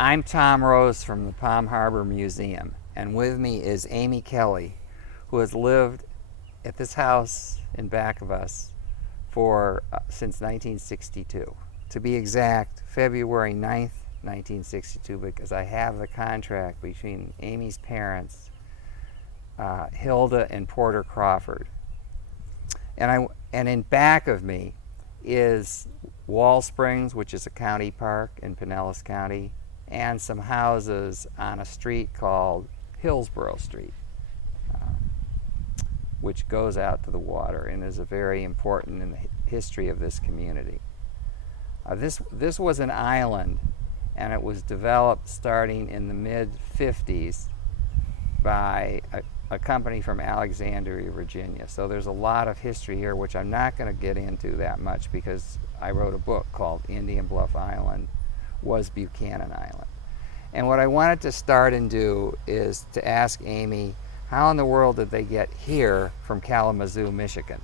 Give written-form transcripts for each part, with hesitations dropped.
I'm Tom Rose from the Palm Harbor Museum, and with me is Amy Kelly, who has lived at this house in back of us for since 1962. To be exact, February 9th, 1962, because I have the contract between Amy's parents, Hilda and Porter Crawford. And in back of me is Wall Springs, which is a county park in Pinellas County, and some houses on a street called Hillsborough Street, which goes out to the water and is very important in the history of this community. This was an island, and it was developed starting in the mid-50s by a company from Alexandria, Virginia. So there's a lot of history here, which I'm not going to get into that much because I wrote a book called Indian Bluff Island Was Buchanan Island. And what I wanted to start and do is to ask Amy, how in the world did they get here from Kalamazoo, Michigan?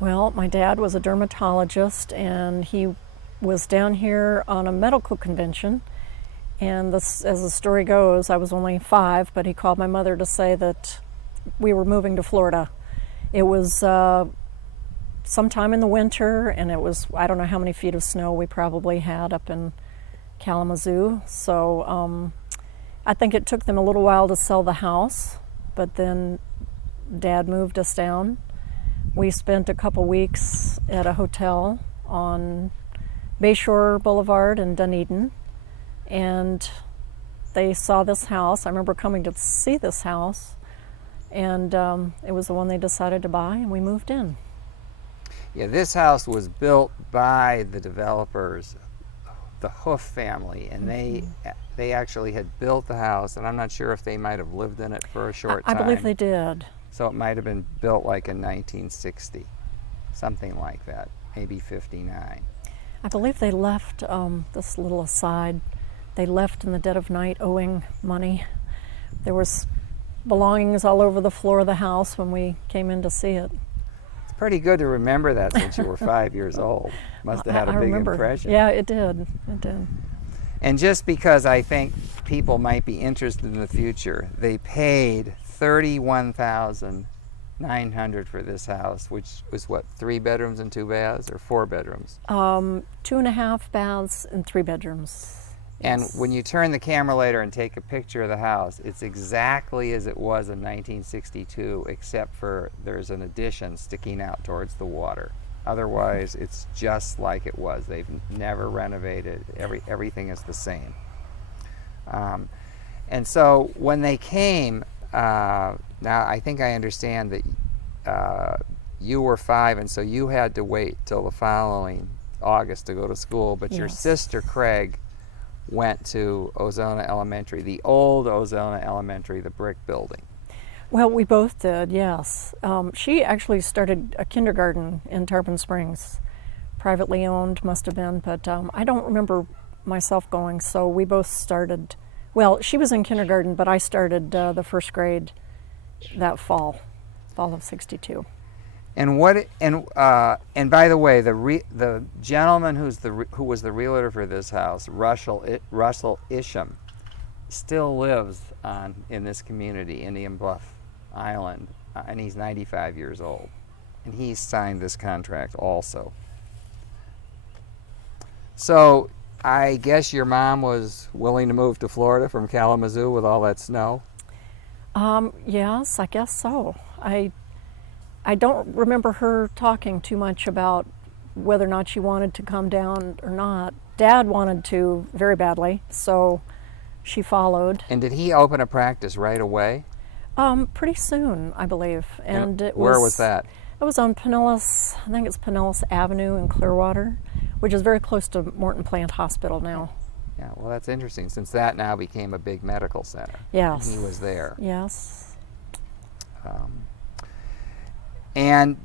Well, my dad was a dermatologist, and he was down here on a medical convention. And this, as the story goes, I was only 5, but he called my mother to say that we were moving to Florida. It was sometime in the winter, and it was, I don't know how many feet of snow we probably had up in Kalamazoo. So I think it took them a little while to sell the house, but then Dad moved us down. We spent a couple weeks at a hotel on Bayshore Boulevard in Dunedin, and they saw this house. I remember coming to see this house, and it was the one they decided to buy, and we moved in. Yeah, this house was built by the developers, the Hoof family, and they actually had built the house, and I'm not sure if they might have lived in it for a short time. I believe they did. So it might have been built like in 1960, something like that, maybe 59. I believe they left, this little aside, they left in the dead of night owing money. There was belongings all over the floor of the house when we came in to see it. It's pretty good to remember that since you were 5 years old. Must have had a big impression. Yeah, it did. It did. And just because I think people might be interested in the future, they paid $31,900 for this house, which was what, 3 bedrooms and 2 baths, or 4 bedrooms? 2.5 baths and 3 bedrooms. And Yes. when you turn the camera later and take a picture of the house, it's exactly as it was in 1962, except for there's an addition sticking out towards the water. Otherwise, it's just like it was. They've never renovated. Everything is the same. And so when they came, now I think I understand that you were 5, and so you had to wait till the following August to go to school, but your Yes. sister Craig went to Ozona Elementary, the old Ozona Elementary, the brick building. Well, we both did, yes. She actually started a kindergarten in Tarpon Springs, privately owned, must have been, but I don't remember myself going, so we both started. Well, she was in kindergarten, but I started the first grade that fall of '62. And and by the way, the gentleman who was the realtor for this house, Russell Isham, still lives in this community, Indian Bluff Island, and he's 95 years old, and he signed this contract also. So I guess your mom was willing to move to Florida from Kalamazoo with all that snow? Yes, I guess so. I don't remember her talking too much about whether or not she wanted to come down or not. Dad wanted to very badly, so she followed. And did he open a practice right away? Pretty soon, I believe. And where was that? It was on Pinellas, I think it's Pinellas Avenue in Clearwater, which is very close to Morton Plant Hospital now. Yeah, well, that's interesting, since that now became a big medical center. Yes. And he was there. Yes. And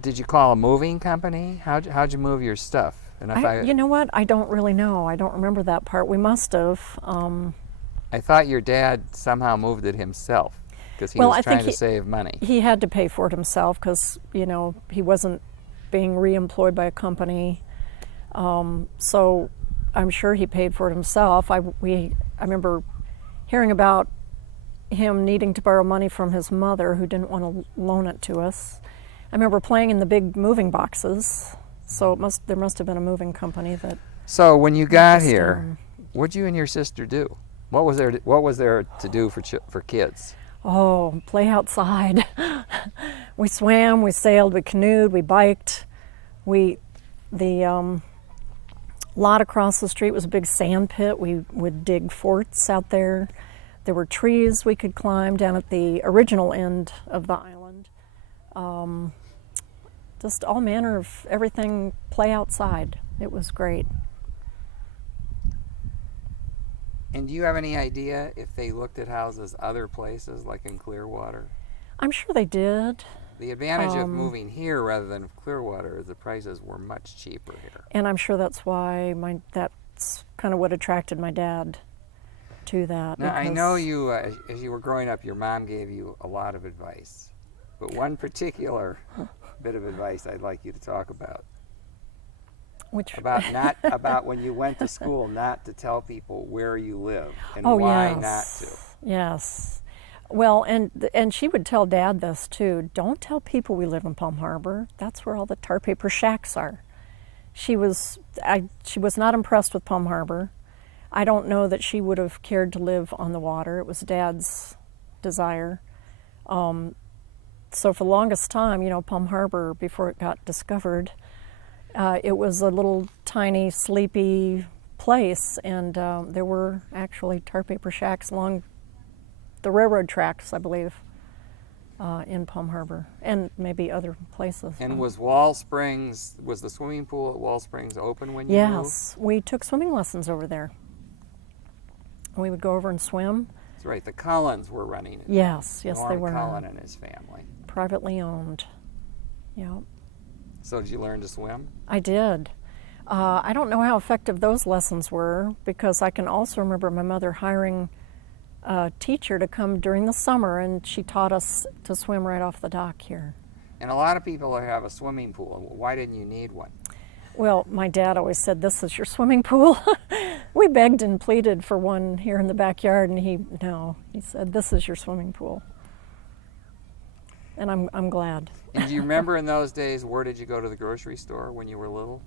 did you call a moving company? How'd you move your stuff? And You know what? I don't really know. I don't remember that part. We must have. I thought your dad somehow moved it himself because he was trying to save money. He had to pay for it himself because, you know, he wasn't being re-employed by a company. So I'm sure he paid for it himself. I remember hearing about him needing to borrow money from his mother, who didn't want to loan it to us. I remember playing in the big moving boxes, so there must have been a moving company that. So when you got just, here, what'd you and your sister do? What was there to do for kids? Oh, play outside. We swam, we sailed, we canoed, we biked. The lot across the street was a big sand pit. We would dig forts out there. There were trees we could climb down at the original end of the island. Just all manner of everything, play outside. It was great. And do you have any idea if they looked at houses other places, like in Clearwater? I'm sure they did. The advantage of moving here rather than Clearwater is the prices were much cheaper here. And I'm sure that's why that's kind of what attracted my dad to that. Now, I know you, as you were growing up, your mom gave you a lot of advice. But one particular bit of advice I'd like you to talk about. About when you went to school, not to tell people where you live and why not to. Yes. Well, and she would tell Dad this too. Don't tell people we live in Palm Harbor. That's where all the tar paper shacks are. She was not impressed with Palm Harbor. I don't know that she would have cared to live on the water. It was Dad's desire. So for the longest time, Palm Harbor, before it got discovered, it was a little tiny, sleepy place, and there were actually tar paper shacks along the railroad tracks, I believe, in Palm Harbor, and maybe other places. And was the swimming pool at Wall Springs open when you moved? Yes, we took swimming lessons over there. We would go over and swim. That's right, the Cullens were running it. Yes, they were. Cullen and his family. Privately owned, yeah. So did you learn to swim? I did. I don't know how effective those lessons were, because I can also remember my mother hiring a teacher to come during the summer, and she taught us to swim right off the dock here. And a lot of people have a swimming pool. Why didn't you need one? Well, my dad always said, "This is your swimming pool." We begged and pleaded for one here in the backyard, and he said, "This is your swimming pool." And I'm glad. And do you remember in those days, where did you go to the grocery store when you were little?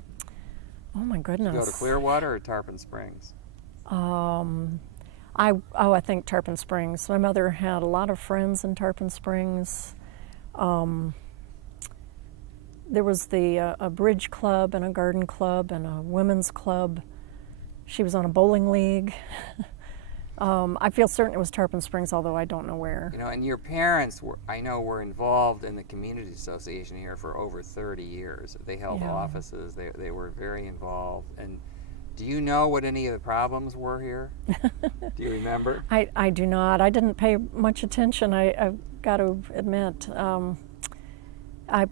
Oh my goodness. Did you go to Clearwater or Tarpon Springs? I think Tarpon Springs. My mother had a lot of friends in Tarpon Springs. There was a bridge club and a garden club and a women's club. She was on a bowling league. I feel certain it was Tarpon Springs, although I don't know where. And your parents were involved in the community association here for over 30 years. They held offices. They were very involved. And do you know what any of the problems were here? Do you remember? I do not. I didn't pay much attention, I've got to admit.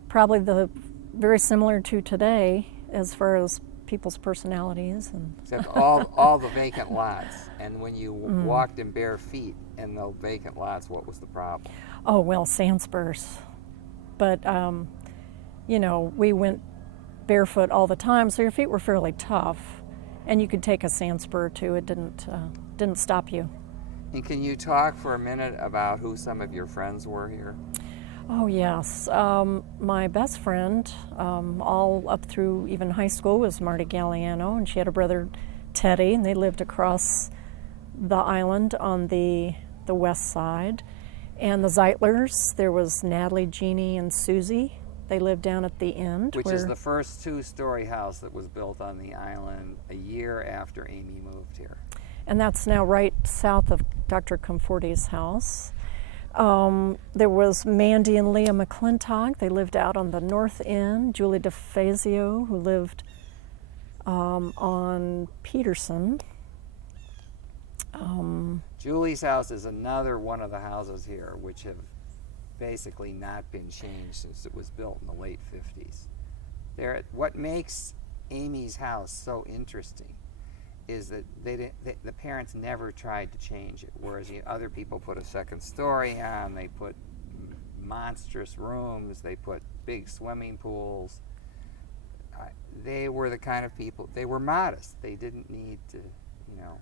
Probably very similar to today as far as people's personalities. Except all the vacant lots. And when you walked in bare feet in the vacant lots, what was the problem? Oh, well, sand spurs. But, we went barefoot all the time, so your feet were fairly tough. And you could take a sand spur or two. It didn't stop you. And can you talk for a minute about who some of your friends were here? Oh, yes. My best friend, all up through even high school, was Marty Galliano, and she had a brother, Teddy, and they lived across the island on the west side. And the Zeitlers, there was Natalie, Jeannie, and Susie. They lived down at the end. Which is the first two-story house that was built on the island a year after Amy moved here. And that's now right south of Dr. Conforti's house. There was Mandy and Leah McClintock. They lived out on the north end. Julie DeFazio, who lived on Peterson. Julie's house is another one of the houses here which have basically not been changed since it was built in the late 50s. What makes Amy's house so interesting is that the parents never tried to change it, whereas other people put a second story on, they put monstrous rooms, they put big swimming pools. they were the kind of people, they were modest. They didn't need to, you know,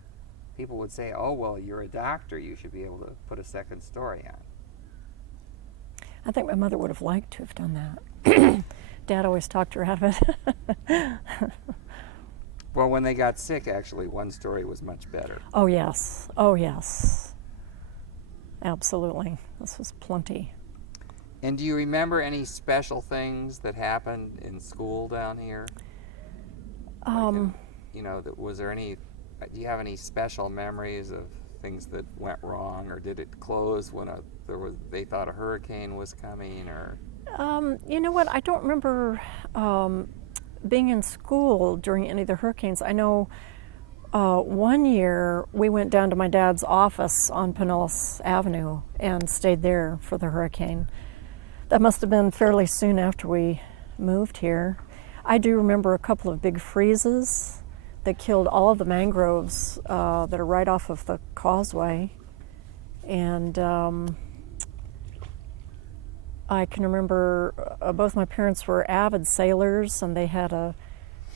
people would say, oh, well, you're a doctor, you should be able to put a second story on. I think my mother would have liked to have done that. Dad always talked her out of it. Well, when they got sick, actually, one story was much better. Oh, yes. Oh, yes. Absolutely. This was plenty. And do you remember any special things that happened in school down here? You know, was there any, do you have any special memories of things that went wrong, or did it close when they thought a hurricane was coming, or? You know what? I don't remember being in school during any of the hurricanes. I know one year we went down to my dad's office on Pinellas Avenue and stayed there for the hurricane. That must have been fairly soon after we moved here. I do remember a couple of big freezes that killed all of the mangroves that are right off of the causeway. And I can remember both my parents were avid sailors, and they had a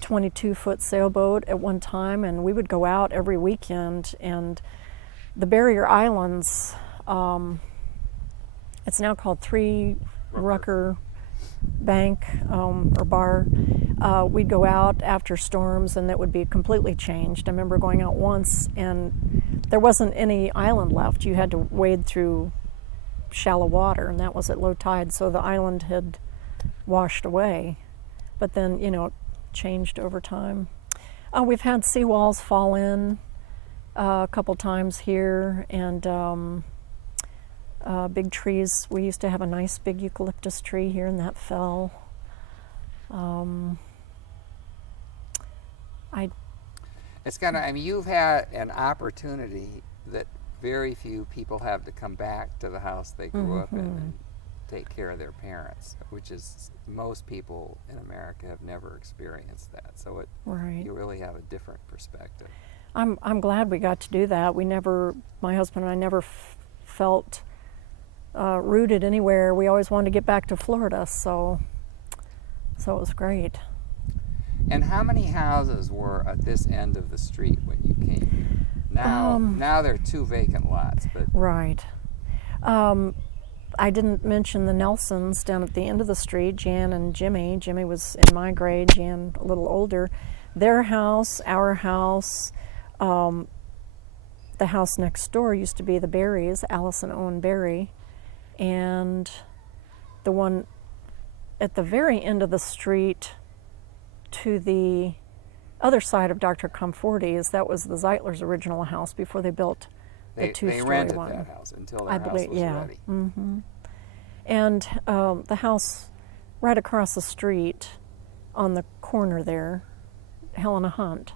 22-foot sailboat at one time, and we would go out every weekend. And the barrier islands, it's now called Three Rucker Bank or Bar. We'd go out after storms, and that would be completely changed. I remember going out once, and there wasn't any island left. You had to wade through shallow water, and that was at low tide, so the island had washed away. But then, you know, it changed over time. We've had seawalls fall in a couple times here, and big trees. We used to have a nice big eucalyptus tree here, and that fell. It's kind of, I mean, you've had an opportunity that very few people have to come back to the house they grew up in and take care of their parents, which is, most people in America have never experienced that. So you really have a different perspective. I'm glad we got to do that. My husband and I never felt rooted anywhere. We always wanted to get back to Florida, so it was great. And how many houses were at this end of the street when you came here? Now there are 2 vacant lots, but right. I didn't mention the Nelsons down at the end of the street, Jan and Jimmy. Jimmy was in my grade, Jan a little older. Their house, our house, the house next door used to be the Berries, Alice and Owen Berry, and the one at the very end of the street to the other side of Dr. Comforti's, that was the Zeitlers' original house before they built the 2-story one. They rented that house until their house was ready. Mm-hmm. And the house right across the street on the corner there, Helena Hunt,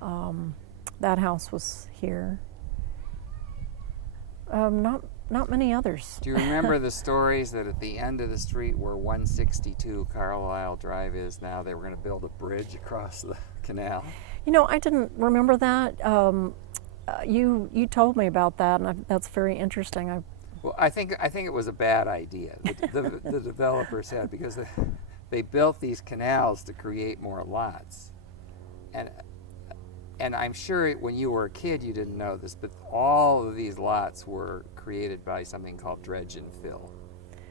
that house was here. Not many others. Do you remember the stories that at the end of the street where 162 Carlisle Drive is now, they were going to build a bridge across the canal? You know, I didn't remember that. You told me about that, and that's very interesting. Well, I think it was a bad idea. The developer said, because they built these canals to create more lots, and I'm sure when you were a kid you didn't know this, but all of these lots were created by something called dredge and fill,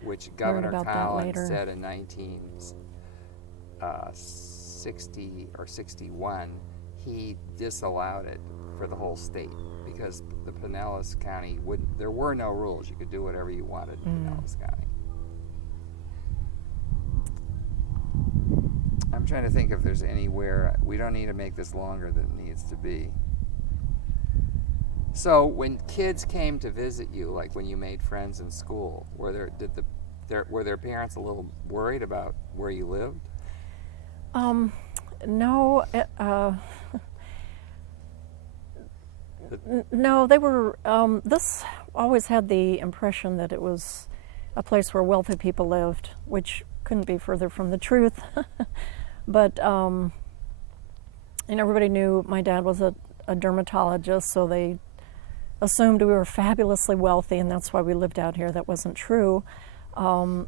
which Governor Collins said in 1960 or 61, he disallowed it for the whole state because the Pinellas County there were no rules. You could do whatever you wanted in Pinellas County. I'm trying to think if there's anywhere. We don't need to make this longer than it needs to be. So when kids came to visit you, like when you made friends in school, were their parents a little worried about where you lived? No. No, they were. This always had the impression that it was a place where wealthy people lived, which couldn't be further from the truth. But and everybody knew my dad was a dermatologist, so they assumed we were fabulously wealthy, and that's why we lived out here. That wasn't true. But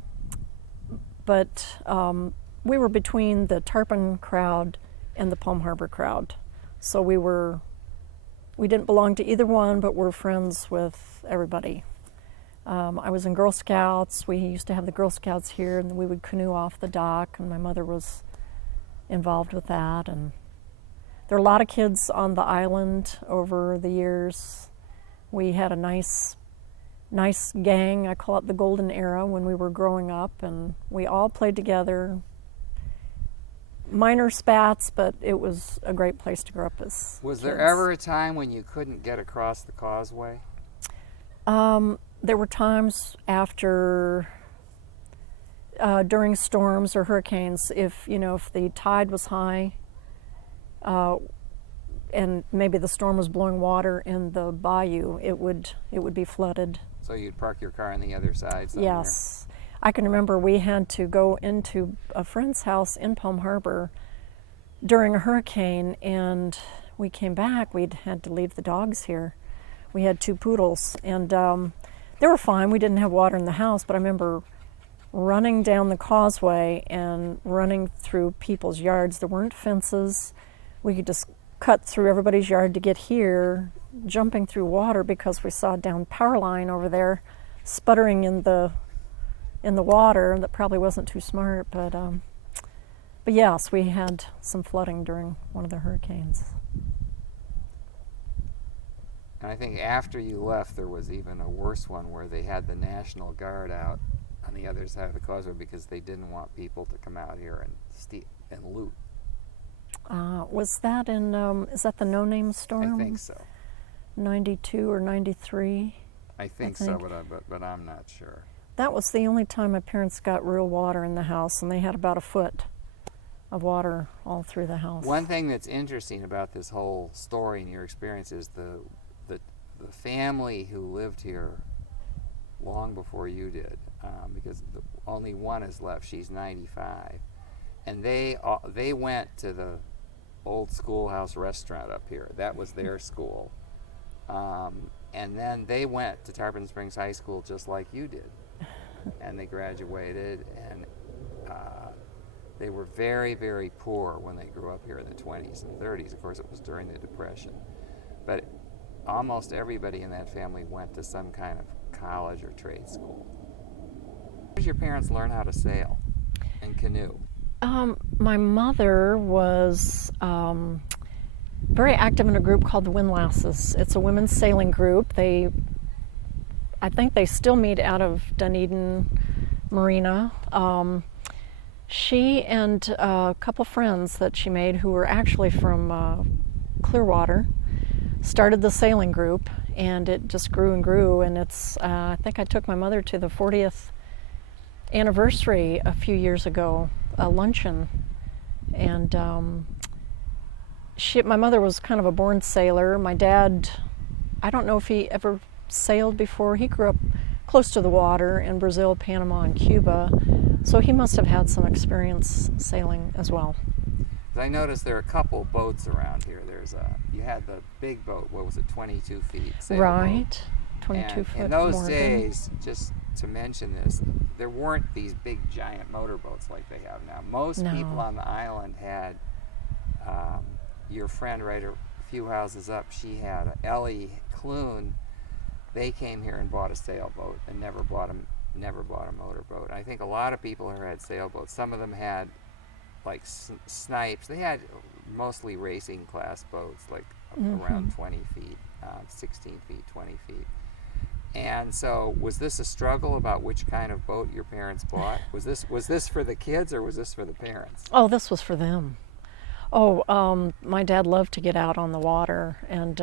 we were between the Tarpon crowd and the Palm Harbor crowd. So we didn't belong to either one, but we're friends with everybody. I was in Girl Scouts. We used to have the Girl Scouts here, and we would canoe off the dock, and my mother was involved with that. And there are a lot of kids on the island over the years. We had a nice gang. I call it the golden era when we were growing up, and we all played together. Minor spats, but it was a great place to grow up as Was kids. there ever a time when you couldn't get across the causeway? There were times after, during storms or hurricanes, if the tide was high, and maybe the storm was blowing water in the bayou, it would be flooded. So you'd park your car on the other side somewhere? Yes. I can remember we had to go into a friend's house in Palm Harbor during a hurricane, and we came back. We'd had to leave the dogs here. We had 2 poodles, and they were fine. We didn't have water in the house, but I remember running down the causeway and running through people's yards. There weren't fences. We could just cut through everybody's yard to get here, jumping through water because we saw down power line over there sputtering in the water. That probably wasn't too smart, but yes, we had some flooding during one of the hurricanes. And I think after you left, there was even a worse one where they had the National Guard out on the other side of the causeway because they didn't want people to come out here and steal and loot. Was that in, is that the No Name Storm? I think so. 92 or 93? I think so, but I'm not sure. That was the only time my parents got real water in the house, and they had about a foot of water all through the house. One thing that's interesting about this whole story and your experience is the family who lived here long before you did, because only one is left. She's 95, and they went to the old schoolhouse restaurant up here. That was their school, and then they went to Tarpon Springs High School just like you did, and they graduated, and they were very, very poor when they grew up here in the 20s and 30s. Of course, it was during the Depression, but almost everybody in that family went to some kind of college or trade school. How did your parents learn how to sail and canoe? My mother was very active in a group called the Windlasses. It's a women's sailing group. I think they still meet out of Dunedin Marina. She and a couple friends that she made who were actually from Clearwater started the sailing group, and it just grew and grew, and it's I think I took my mother to the 40th anniversary a few years ago, a luncheon, and my mother was kind of a born sailor. My dad, I don't know if he ever sailed before. He grew up close to the water in Brazil, Panama, and Cuba, so he must have had some experience sailing as well. I noticed there are a couple boats around here. You had the big boat, what was it, 22 feet? Sailboat. Right, 22 and foot. in those Morgan. days, just to mention this, there weren't these big giant motorboats like they have now. Most people on the island had, your friend right a few houses up, she had Ellie Clune. They came here and bought a sailboat and never bought a motorboat. I think a lot of people here had sailboats. Some of them had like snipes. They had mostly racing class boats, like around 20 feet, 16 feet, 20 feet. And so, was this a struggle about which kind of boat your parents bought? Was this for the kids or was this for the parents? Oh, this was for them. Oh, my dad loved to get out on the water, and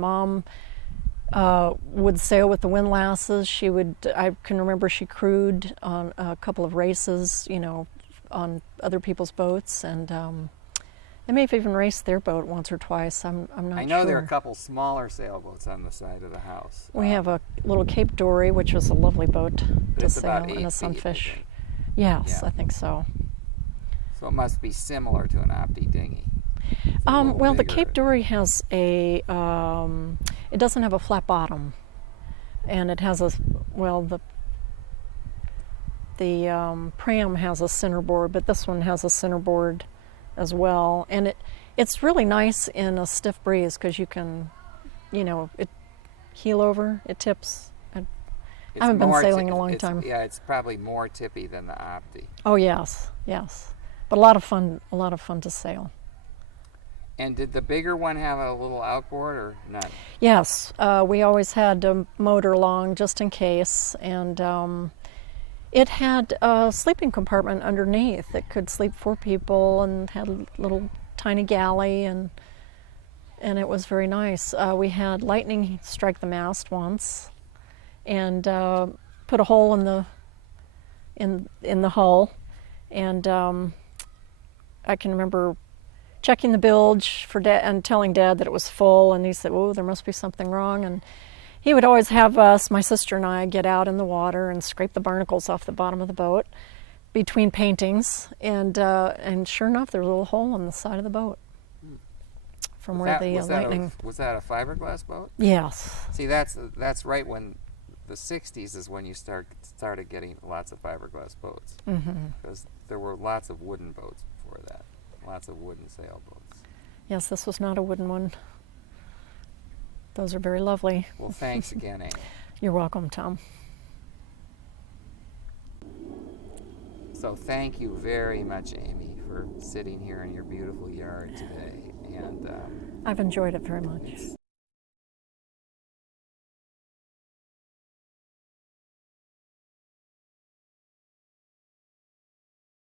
Mom would sail with the Windlasses. I can remember she crewed on a couple of races, on other people's boats, and they may have even raced their boat once or twice. I'm not sure. I know there are a couple smaller sailboats on the side of the house. We have a little Cape Dory, which was a lovely boat to it's sail, about 8 and a feet, sunfish. I think. Yes, Yeah. I think so. So it must be similar to an opti dinghy. Well, the Cape Dory has it doesn't have a flat bottom, and it has the Pram has a centerboard, but this one has a centerboard as well. And it's really nice in a stiff breeze because you can, it heel over, it tips. I haven't been sailing in a long time. Yeah, it's probably more tippy than the Opti. Oh yes, but a lot of fun to sail. And did the bigger one have a little outboard or not? Yes, we always had a motor along just in case, and it had a sleeping compartment underneath that could sleep 4 people, and had a little tiny galley, and it was very nice. We had lightning strike the mast once, and put a hole in the hull, and I can remember checking the bilge for Dad and telling Dad that it was full, and he said, "Oh, there must be something wrong." And he would always have us, my sister and I, get out in the water and scrape the barnacles off the bottom of the boat between paintings, and sure enough, there was a little hole in the side of the boat from where the lightning. Was that a fiberglass boat? Yes. See, that's right when the 60s is when you started getting lots of fiberglass boats, because there were lots of wooden boats before that, lots of wooden sailboats. Yes, this was not a wooden one. Those are very lovely. Well, thanks again, Amy. You're welcome, Tom. So thank you very much, Amy, for sitting here in your beautiful yard today. And I've enjoyed it very much.